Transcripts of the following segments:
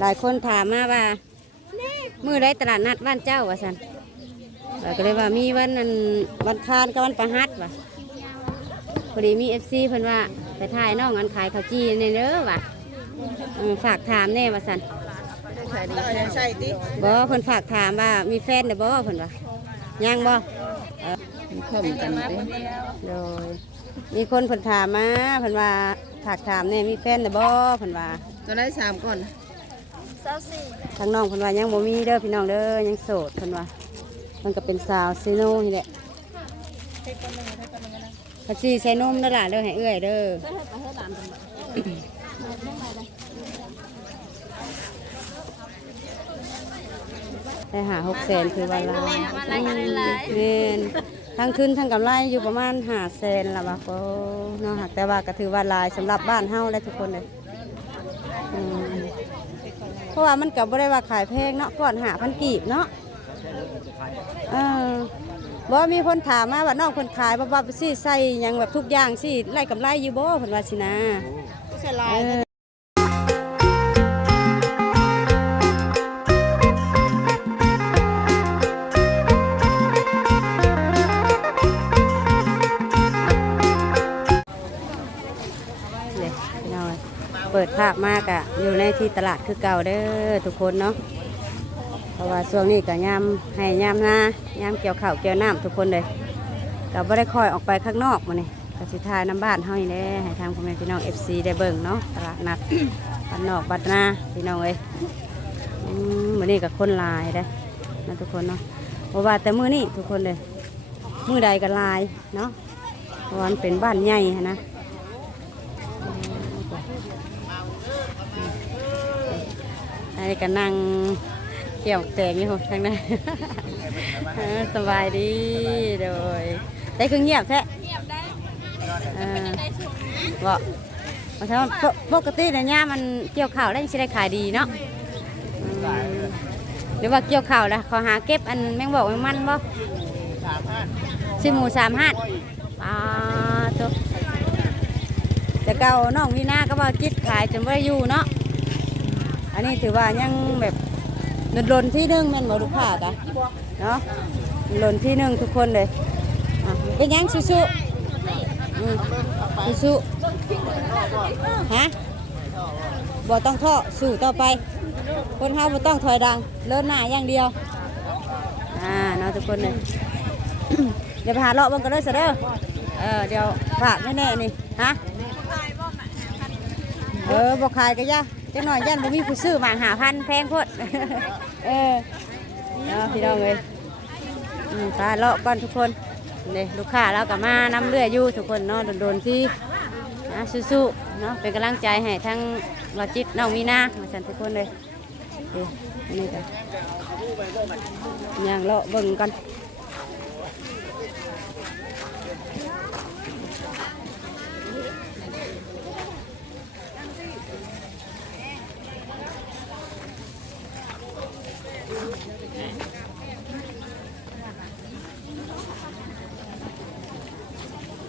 หลายคนถามมาว่า มือได้ตลาดนัดบ้านเจ้าว่าสันเราก็เลยว่ามีวันนั้นวันคานกับวันประหัดว่ะพอดีมีเอฟซีเพิ่นว่าไปถ่ายน้องอันขายข้าวจีในเด้อว่ะฝากถามแน่ว่าสันบ่เพิ่นฝากถามว่ามีแฟนเด้อบ่เพิ่นว่ายังบ่เพิ่มกันดิโดยมีคนเพิ่นถามมาเพิ่นว่าฝากถามแน่มีแฟนเด้อบ่เพิ่นว่าตัวได้สามก่อน ทางน้องเพิ่นว่ายังบ่มีเด้อพี่น้องเด้อยังโสดเพิ่นว่ามันก็เป็นสาวซีโน่นี่แหละกะจีใส่นมเด้อล่ะเด้อให้เอื้อยเด้อได้หาหกแสนคือวันละแม่นทั้งทุนทั้งกำไรอยู่ประมาณหาแสนละว่าก็เนาะหากแต่ว่าก็ถือว่าลายสำหรับบ้านเฮาและทุกคนเลย ราะว่ามันกับบริว่าขายแพงเนาะก่อนหาพันกีบเนาะเออบ่มีคนถามมาว่าน้องคนขายบ่ว่าสิใส่หยังแบบทุกอย่างสิไล่กำไรอยู่บ่เพิ่นว่าสินะ ใส่ลาย ปิดภาพมากอะอยู่ในที่ตลาดคือเก่าเด้อทุกคนเนาะเพราะว่าช่วงนี้ก็ยามให้ยามนายามเกี่ยวข้าวเกี่ยวน้ำทุกคนเลยก็บ่ได้คอยออกไปข้างนอกมานี่กสิทายน้ำบ้านเฮานี่แหละให้ทางพ่อแม่พี่น้อง FC ได้เบิ่งเนาะตลาดนัดบ้านนอกบ้านนาพี่น้องเอ้ยมื้อนี้ก็คนลายเด้นะทุกคนเนาะเพราะว่าแต่มื้อนี้ทุกคนเลยมื้อใดก็ลายเนาะเพราะว่ามันเป็นบ้านใหญ่นะ อันนี้ก็นั่งเกี่ยวแตงอยู่ทางนั้นสบายดีโดยได้คือเงียบแท้เงียบได้บอกเพราะฉะนั้นปกติในยย่ามันเกี่ยวข่าวได้สิได้ขายดีเนาะหรือว่าเกี่ยวข่าวนะขอหาเก็บอันแมงบอกแมงมันบ่สิหมูสามห้าปลาตัวแต่เก่าน้องวีนาก็ว่าจิตขายจนว่าอยู่เนาะ อันนี้ถือว่ายังแบบหล่นที่หนึ่งแม่นบ่ลูกค้ากะเนาะหล่นที่หนึ่งทุกคนเลยเป็นยังสู้สู้อืมสู้ๆฮะบ่ต้องท้อสู้ต่อไป คนเฮาบ่ต้องถอยดัง เลินหน้าอย่างเดียว อ่าเนาะทุกคนเลยเดี๋ยวไปหาเลาะบังกันเลยซะเด้อเออเดี๋ยวฝากแน่ๆนี่ฮะเออบ่ขายก็ย่า จังหน่อยย่านบ่มีผู้ซื้อมาหาพันแพงโพดเออเอาพี่น้องเลยอืมตาเลาะก่อนทุกคนนี่ลูกค้าเราก็มานำเรือยอยู่ทุกคนเนาะโดนๆที่นะสู้ๆเนาะเป็นกำลังใจให้ทั้งวาจิตน้องมีนามาสันทุกคนเลยเออันนี้กันย่างเลาะเบิ่งกัน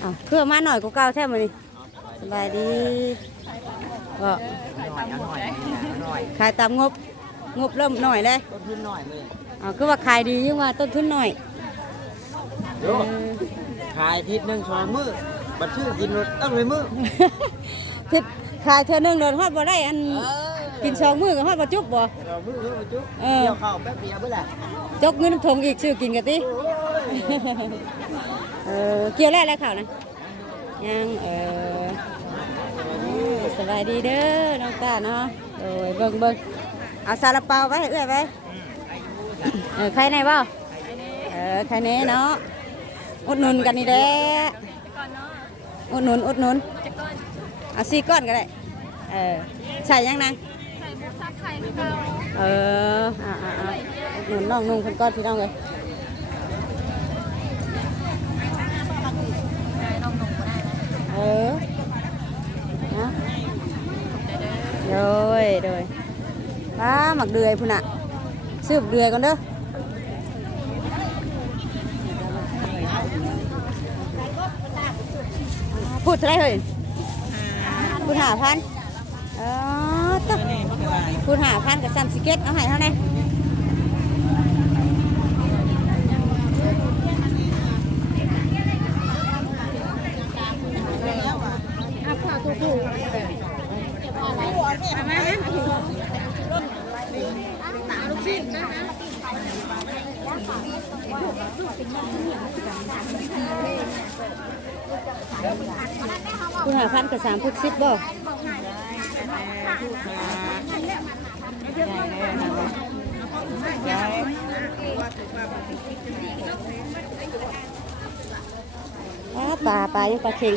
เอาเครื่องมาหน่อยกูเก่าแท้มานี่สบายดีก็ขายตามงบงบเริ่มหน่อยเลยต้นทุนหน่อยเลยอ๋อคือว่าขายดียิ่งว่าต้นทุนหน่อยโยขายทิศหนึ่งสองมื้อบัดชื่อกินรถต้องเลยมื้อทิศขายเธอหนึ่งเดินฮอดบ่ได้อันกินสองมือกับฮอดบ่จุบบ่เรามื้อเพิ่มมาจุ๊บเออเกี่ยวข้าวแป๊บเดียวเบื่อแหละจกเงินทงอีกชื่อกินกะติเออเกี่ยวแรกแล้วข่าวนะยังเอออืมสบายดีเด้อน้องตาเนาะโอ้ยเบิ่งเบิ่งเอาซาลาเปาไว้ให้เอื้อยไว้เออใครในบ่เออใครในเนาะอุดหนุนกันนี่แหละอุดหนุนอุดหนุนเอาสี่ก้อนก็ได้เออใส่ยังนางเอออ่าอ่าอ่าอุดหนุนน้องนุ่งคนก้อนพี่น้องเลย เออนะโดยโดยป้าหมักเดือยพุ่นอะซื้อหมักเดือยก่อนเด้อพูดเท่าไรเฮ้ยพูดหาพันเออพูดหาพันกับซัมซิเกตเอาให้เท่าไหร่ พูดหาพันกับสามพูดสิบบ่อ้าปลาปลายังปลาเค็ง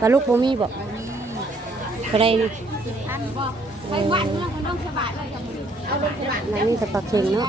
ปลาลูกโบมีบ่อะไรนี่เออนั่นนี่แต่ปลาเค็งเนาะ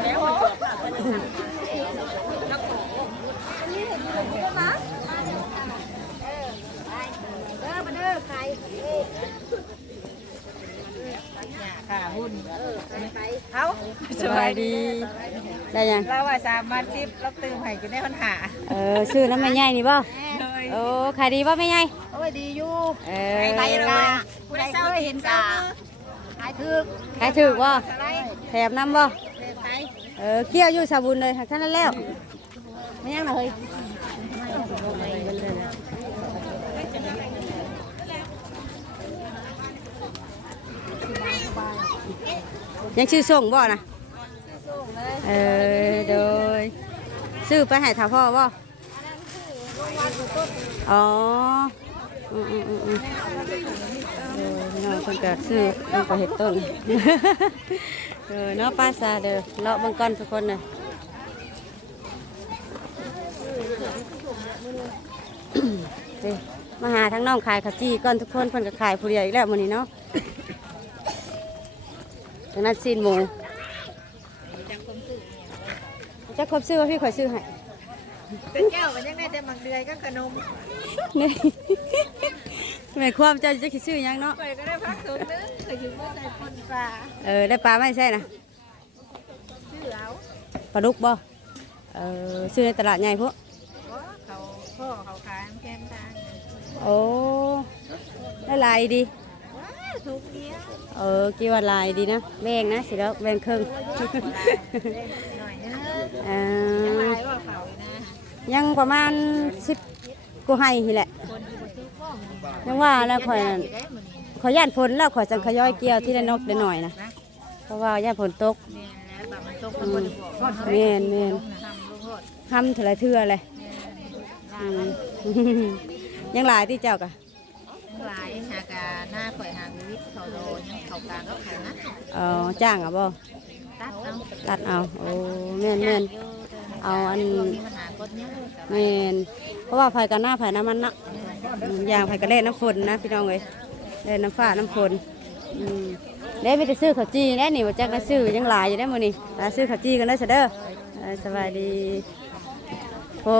ค่ะหุ้นเอา สบายดี ได้ยัง เราว่าสามวันสิบเราตื่นไผ่จะได้ปัญหาเออชื่อน้ำแม่ใหญ่นี่บ่เลยโอ้ขายดีบ่แม่ใหญ่โอ้ยดีอยู่เออไปละผู้ใดเคยเห็นกาขายถึกขายถูกบ่สไลด์แถมน้ำบ่ไปเออเกี่ยวอยู่สาบุญเลยค่ะแค่นั้นแล้วไม่ยังเลยยังชื่อส่งบ่นะ เออโดยซื้อไปให้ถาพ่อบ่อ๋ออืมอืมอืมอืมเออน้องคนก็ซื้อน้องก็เห็ดต้นเออเนาะป้าซาเด้อเลาะบังก้อนทุกคนเลยเมาหาทั้งน้องขายขจีก้อนทุกคนเพิ่นก็ขายผู้เดียวอีกแล้วมื้อนี้เนาะดังนั้นซีนหมู จะครบซื้อว่าพี่ขอยซื้อให้เป็นแก้วมันยังได้แต่มักเดือยก็ขนมนี่แม่ความเจ้าจะคิดซื้อหยังเนาะไปก็ได้พักตัวนึงเคยอยู่เมื่อใส่คนปลาเออได้ปลาไม่ใช่นะชื่อเอาปลาดุกบ่เออซื้อในตลาดใหญ่พวกเขาพ่อเขาขายแกมทางโอ้ได้หลายดี ว้าทุกเนี้ยเออกี่ว่าหลายดีนะแบ่งนะสิแล้วแบ่งครึ่งหน่อยนึง เอยังอไงว่าเขานะยังประมาณสิบกูให้ทีแหละ คนที่บ่ซื้อข้องยังว่าแล้วข่อยนั่นได้มือนี้ขอยย่านฝนแล้วข่อยจังขย่อยเกี่ยวที่ได้นกได้หน่อยนะเพราะว่าย่านฝนตกเนี่ยนะแบบมันตกมันบ่ได้บอกแม่นแม่นทำลูกโหดทำเท่าไรเทื่อเลยลาอืมยังหลายที่เจ้ากะหลายหากาหน้าข่อยหาวิวิทเขาโดยังเขากลางก็ขายนะเออจ้างอะบ่ ตัดเอาตัดเอา โอ้แม่นแม่น เอาอัน มีปัญหากดเนี้ยกับแม่นเพราะว่าไผกันหน้าไผน้ำมันเนาะอืมอย่างไผก็เล่นน้ำฝนนะพี่น้องเอ้ยเล่นน้ำฟ้าน้ำฝนอืมได้ไปแต่ซื้อข้าวจีแน่นี่ว่าจักได้ซื้อยังหลายอยู่ได้อมื้อนี้ตาซื้อข้าวจีกันได้อเสยเด้อเออสบายดีโอ้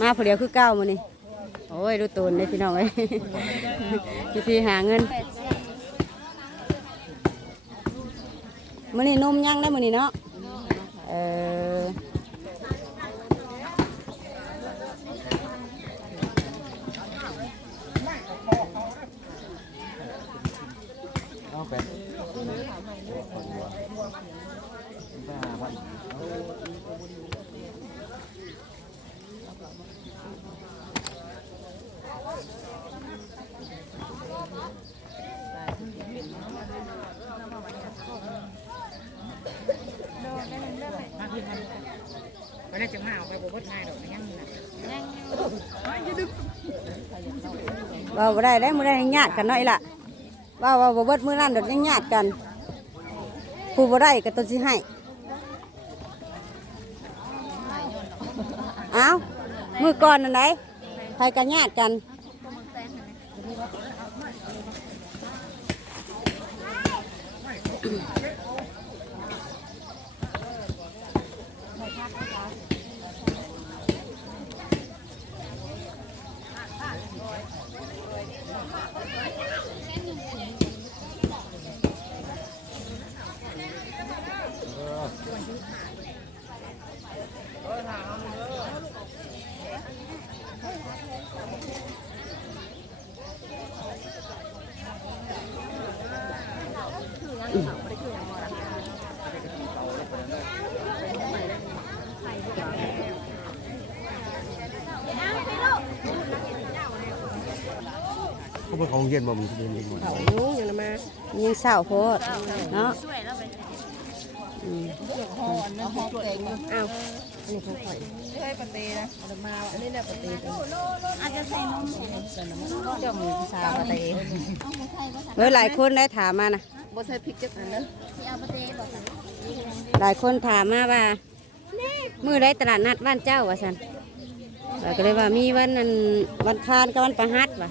มาผู้เดียวคือเก้ามื้อนี้ โอ้ยดูตูนเลยพี่น้องเอ้ยวิธีหาเงินมื้อนี้นมยังได้มื้อนี้เนาะเออเอาไปบ้าพัน วันนี้จะมาเอาไปบ่บ่ทายดอกยังนะ เว่าบ่ได้ได้มื้อได้ญาติกันเนาะอีหล่ะว่าว่าบ่เบิดมื้อนั้น ดอกยังญาติกันผู้บ่ได้ก็ต้องสิให้หายย้อนอกเอ้ามือก่อนนั่นไหนใครกันญาติกันเขาเป็นของเย็นบ่มึงเย็นบ่ยังเศร้าโพดเนาะห่อนะห่อเก่งอ้าวอันนี้ของข่อยเฮ้ยปะเตนะมาอันนี้แหละปะเตอาจจะใส่นมใส่นมเจ้ามือชาปะเตเฮ้ยหลายคนได้ถามมานะบ่ใส่พริกจักอันนะหลายคนถามมาว่ามือได้ตลาดนัดบ้านเจ้าว่าสันก็เลยว่ามีวันนั้นวันคานกับวันประหัสว่ะ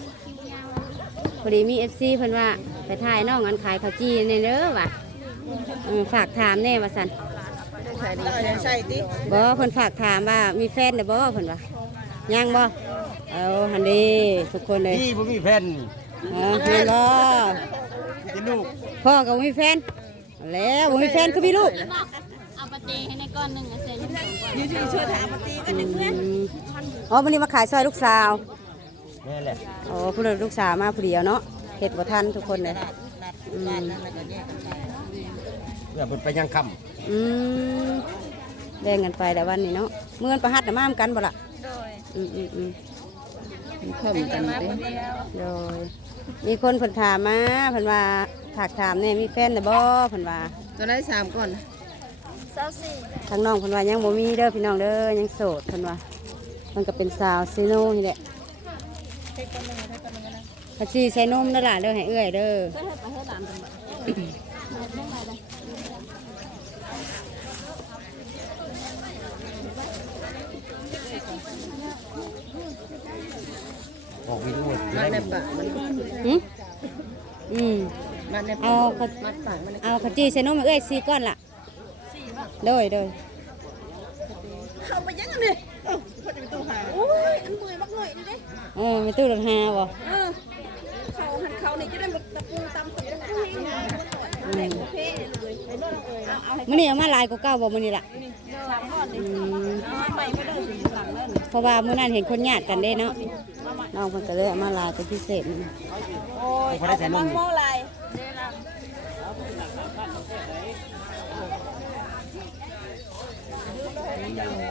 พอดีมีเอฟซีเพิ่นว่าไปถ่ายน้องอันขายข้าวจีในเด้อว่ะเออฝากถามแน่ว่าสันใส่ดีใส่ติบ่เพิ่นฝากถามว่ามีแฟนเด้อบ่เพิ่นว่ายังบ่เอาหันดีทุกคนเลยนี่บ่มีแผ่นเออเห็นบ่กินลูกพ่อก็บ่มีแฟน แล้วบ่มีแฟนคือมีลูกเอาปลาเตให้ในก้อนหนึ่งอะเซ็นให้สองก้อนนี่ที่ช่วยถามปะเตกันเพื่อนอืมอ๋อวันนี้มาขายซอยลูกสาว นี่แหละโอ้ผู้ลูกสาวมาผู้เดียวเนาะเห็ดบ่ทันทุกคนเลยอืมเพื่อเพิ่นไปยังค่อืมแบ่งกันไปแต่วันนี้เนาะเมื่อนประหัดน่ะมามกันบ่ล่ะอืมอืมอืมเพิ่มกันเด้โดยมีคนเพิ่นถามมาเพิ่นว่าถากถามเนี่ยมีแฟนแต่บ่เพิ่นว่าก็ได้สามก่อนเจ้าสี่ทางน้องเพิ่นว่ายังบ่มีเด้อพี่น้องเด้อยังโสดเพิ่นว่ามันก็เป็นสาวซีโน่นี่แหละ เขาจีใส่นมเด้อล่ะเด้อให้เอื้อยเด้อเพื่อให้ไปให้ตามกันแบบำออกมีทั้งหมดมัดในปากมันหืมอืมมัดในเอาเขามัดปากมันเอาขจีใส่นมให้เอ้ยสี่ก้อนละโดยโดยเข้าไปยังนี่เอ้าเขาจะไปตู้หาโอ้ยอันมือบักหน่อยนี่เด้ เออไม่ตู้รถหาบ่เออเขาหันเขานี่จะได้แบบตะปูตำตะปูให้หน่อยเพ่เลยไปโน่นเลยเอาเอาให้มื้อนี้เอามาหลายกว่าเก่าบ่มื้อนี้ล่ะสามก้อนนี่เอาใหม่ไม่ได้ถึงหลังนั่นเพราะว่ามื้อนั้นเห็นคนญาติกันเด้เนาะน้องเพิ่นก็เลยเอามาหลายเป็นพิเศษโอ้ยเอาไปมองโมลายคน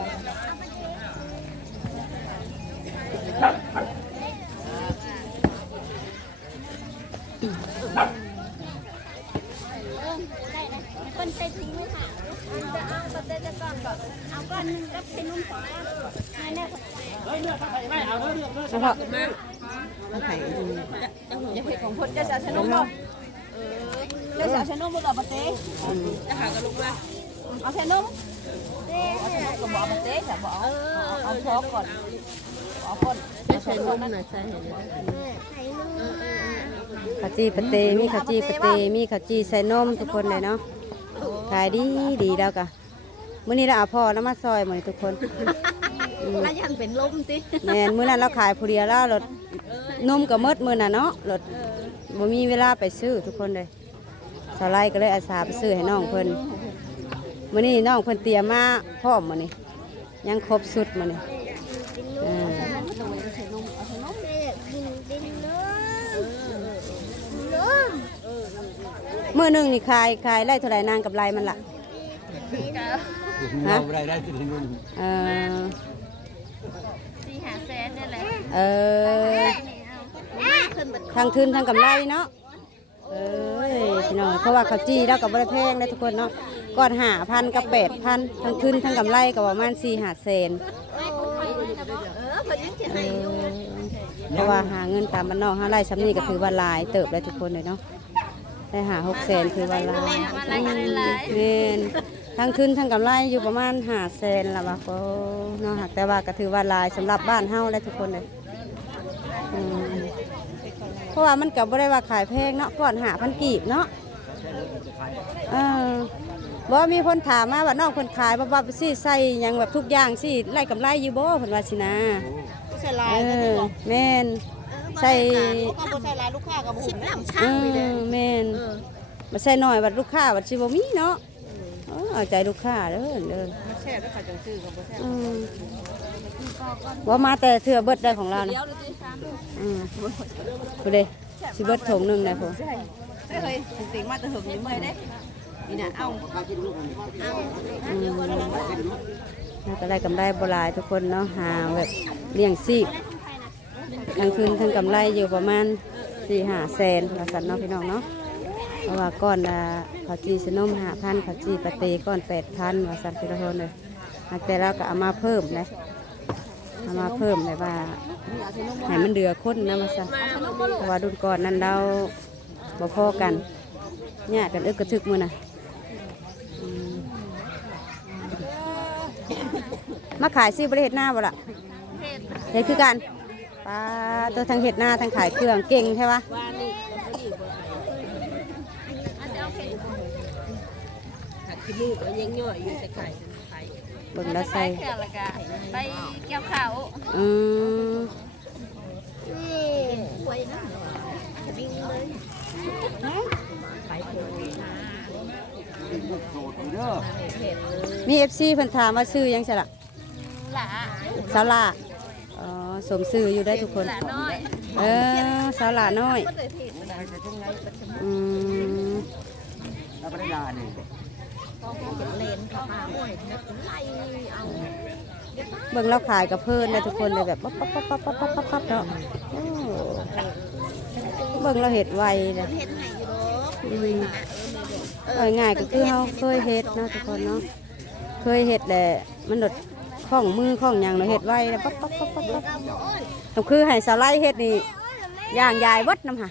ก้อนก่อนเอาก้อนหนึงก็เป็นนุ่มของแล้วไม่แน่เฉพาะอย่าเผ็ดของพดจะสาชนุ่มบ่เออจะสาชนุ่มบ่ต่อปะเต้จะหากระลุกละเอาชนุ่มเอาชนมก็บอกปะเต้ค่ะบอกเอาช็อกก่อนเอาคนเอาชนมนะใช่เห็นขจีปะเตมีขจีปะเตมีขจีใส่นมทุกคนเลยเนาะขายดีดีแล้วก็ มื้อนี้เราเอาพ่อแล้วมาซอยหมดทุกคนอายันเป็นลมสิแม่นมื้อนั้นเราขายผู้เดียวแล้วรถนมก็หมดมื้อน่ะเนาะรถบ่มีเวลาไปซื้อทุกคนเลยสาวไลก็เลยอาสาไปซื้อให้น้องเพิ่นมื้อนี้น้องเพิ่นเตรียมมาพร้อมมื้อนี้ยังครบสุดมื้อนี้อ่ากินดินเนื้อมื้อหนึงนี่ขายขายไร่เท่าไหร่นางกับไรมันล่ะ เราได้ได้สิเงินเออสี่หาแสนนี่แหละเออขึ้นแบบทางทุนทางกำไรเนาะเอ้ยพี่น้องเพราะว่าเขาวจี้แล้วกับบริแพงได้ทุกคนเนาะก่อนหาพันกับแปดพันทางทุนทางกำไรกับประมาณสี่หาเซนเออเพิ่นยังจะเอให้อยู่อเพราะว่าหาเงินตามบ้านนอกหาไร่ซ้ำนี่ก็ถือว่าหลายเติบได้ทุกคนเลยเนาะ ได้หาหกแสนคือว่าหลายอืมแม่นทั้งทุนทั้งกำไรอยู่ประมาณห้าแสนละว่าก็เนาะแต่ว่าก็ถือว่าหลายสำหรับบ้านเฮาและทุกคนเลยอืมเพราะว่ามันก็บ่ได้ว่าขายแพงเนาะก่อนหาพันกีบเนาะเออบ่มีคนถามมาว่าน้องคนขายบ่ว่าสิใส่หยังแบบทุกอย่างสิไล่กำไรอยู่บ่เพิ่นว่าสินะใส่ลาเอยกันอนี่บอกแม่น ใส่ลูกค้าบ่ใส่ลายลูกค้ากับบุ๋มน้ำเออแม่นมาใส่หน่อยบัดลูกค้าบัดสิบ่มีเนาะเออเอาใจลูกค้าเด้อเด้อแช่ด้วยค่ะจังซื้อกับบ่แช่อืมบ่มาแต่เทื่อเบิดได้ของเรานะเดี๋ยวดูสิอืมผู้ใดสิเบิดถุงหนึงได้พุ่นใช่เคยติงมาแต่หึงนี่เมื่อยเด้นี่น่ะเอาอืมน่าจะได้กำไรบ่หลายทุกคนเนาะหาแบบเลี้ยงชีพ กลางคืนทั้งกำไรอยู่ประมาณ4-5แสนว่าซั่นเนาะพี่น้องเนาะเพราะว่าก้อนละเขาจีสนมหาพันเขาจีปะเตก้อนแปดพันว่าสันพิรพลเลยหากแต่เราก็เอามาเพิ่มเลยเอามาเพิ่มเลยว่าให้มันเดือคนนะว่าสันเพราะว่าดุนก่อนนั้นเราบ่พอกันเนี่ยกันอึกกระทึกมือนะมาขายซื้อบริเฮ็ดหน้าบ่ล่ะเฮ็ดคือกัน ปลาตัวทางเห็ดหน้าทางขายเครื่องเก่งใช่ปะหัดขี้มูกแล้วยังย่อยอยู่แต่ไข่ไข่เบิ่งแล้วใส่แค่ละกะไปเกี่ยวเขาอืมเด้อมีเอฟซีเพิ่นถามว่าซื้อหยังใช่ละหลาสาวลาอ๋อ สมซื้ออยู่ได้ทุกคนหลาน้อยเออสาวลาน้อยอืมแล้วไปได้ลานี่เบิ่งเราขายกับเพิ่นเลยทุกคนเลยแบบปั๊บปั๊บปั๊บปั๊บปั๊บปั๊บปั๊บเนาะเบิ่งเราเห็ดไวเลยเอาง่ายก็คือเราเคยเห็ดเนาะทุกคนเนาะเคยเห็ดแหละมันหลด ข้องมือข้องหยังเราเห็ดไวแล้วปั๊บปั๊บปั๊บปั๊บปั๊บต้องคือให้สาวไลเห็ดนี่ย่างยายเวัดน้ำหะ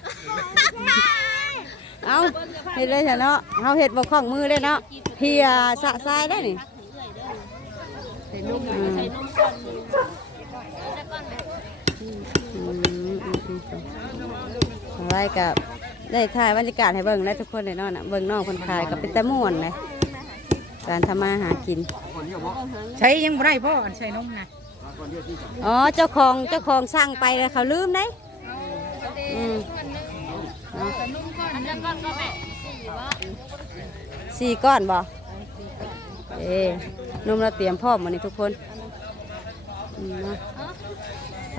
เอาเห็ดเลยเถอะเนาะเขาเห็ดบ่ข้องมือเลยเนาะเพียสะทรายได้นี่อืมอืมอืมอืมอืมอะไรกับได้ถ่ายบรรยากาศให้เบิ่งได้ทุกคนเลยเนาะน่ะเบิ่งน้องคนขายกับเป็นตะม่วนเลย การทำมาหากิน ใช้ยังบ่ได้พ่ออันใส่นมนะอ๋อเจ้าของเจ้าของสั่งไปแล้วเขาลืมได้อืมเนาะอันนั้นก้อนก็แม่สี่บ่สี่ก้อนบ่เอ๊นุ่มเราเตรียมพร้อมหมดนี่ทุกคนอืมเนาะ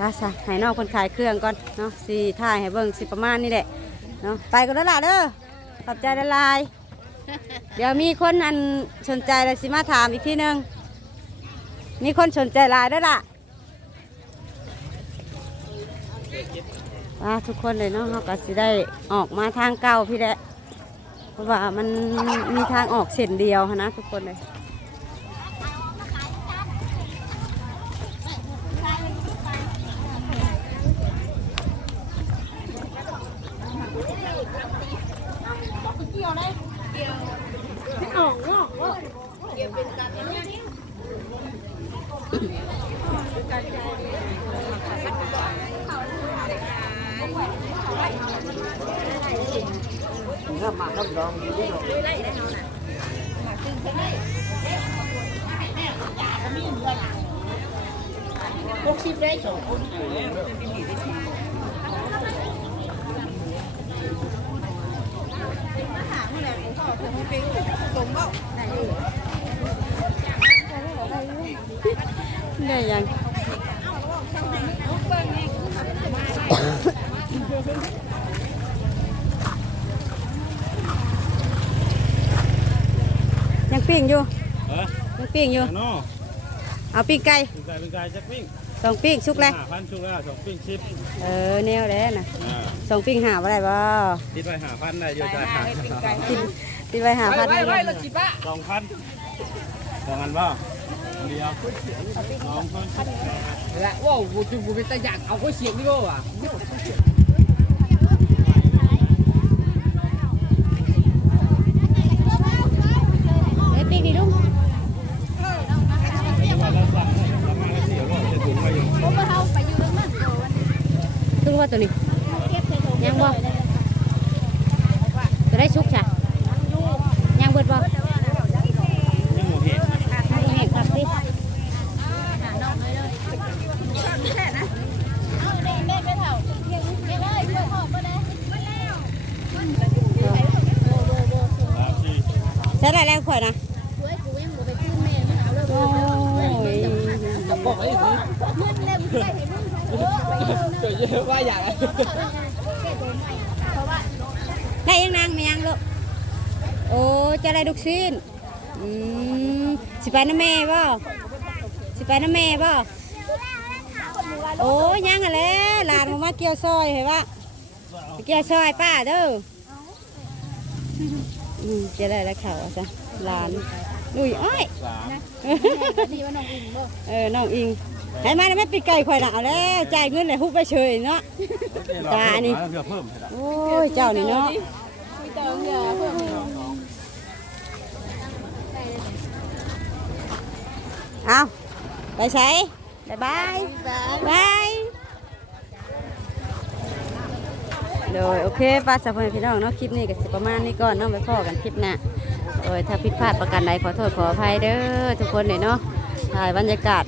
ลาซะให้น้องคนขายเครื่องก่อนเนาะสี่ท่ายให้เบิ่งสิประมาณนี้แหละเนาะไปกันแล้วล่ะเด้อขอบใจละลายๆ เดี๋ยวมีคนอันสนใจเลยสิมาถามอีกทีหนึงมีคนสนใจหลายด้วยล่ะว่าทุกคนเลยเนาะเขาก็สิได้ออกมาทางเก่าพี่แหละเพราะว่ามันมีทางออกเส้นเดียวนะทุกคนเลย ได้ยัง ยังปิ้งอยู่เออยังปิ้งอยู่ เนาะเอาปิ้งไก่ เป็นไก่เป็นไก่จักปิ้ง สองปิ้งชุกเลยห้พันชุกแล้วสองปิ้งชิปเออแนวแล้วนะสองปิ้งหาอะได้บ่ติดไว้หาพันได้อยู่จ้าติดไว้หาพันได้สองพันสองพันบ่เดียวสองพันและว้าวจุ๊บเป็นตะหยักเอาข้อเสียงดีกว่าเฮ้ยปิ้งดีลุง ลุงว่าตัวนี้ เก็บใส่ถุง ยังบ่ตัวได้ชุกจ้ะยังเบิดบ่ ยังโมเห็น ไม่เห็นครับพี่ เอาเด็กเด็กไปเถอะเก็บเก็บเลยเพื่อหอบมาเลยมาแล้ว ตามที่ ใช้ได้แล้วข่อยนะ ช่วยกูยังบ่ไปขึ้นแม่มันเอาเลย โอ้ย เล่มใส่ให้มึงเออไปเร็วเยอะว่าอย่างเก็บตัวใหม่เพราะว่าได้ยังนางไม่ยังลูกโอ้จะได้ลูกชิ้นอืมสิไปน้ำแม่บ่สิไปน้ำแม่บ่โอ้ยยังอะไรหลานมามาเกี่ยวซอยเห็นปะไปเกี่ยวซอยป้าเด้ออืมจะได้แล้วเขาจ้ะหลานลุยอ้อยสามดีว่าน้องอิงบ่เออน้องอิง ให้มาแล้วไม่ปิดไก่ข่อยหนาวแล้วจ่ายเงินเลยฮุบไปเฉยเนาะตานี่เพื่อเพิ่มให้ละโอ้ยเจ้านี่เนาะคุยต่อเหี้ยเพิ่มเอาไปใช้บายบายบายโดยโอเคป้าสาวพ่อแม่พี่น้องเนาะคลิปนี้ก็สิประมาณนี้ก่อนเนาะไปพ่อกันคลิปหน้าโดยถ้าผิดพลาดประการใดขอโทษขออภัยเด้อทุกคนเลยเนาะถ่ายบรรยากาศ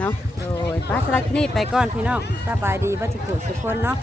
เนาะโดยป้าสลักนี่ไปก่อนพี่น้องสบายดีบัจจุกุทุกคนเนาะ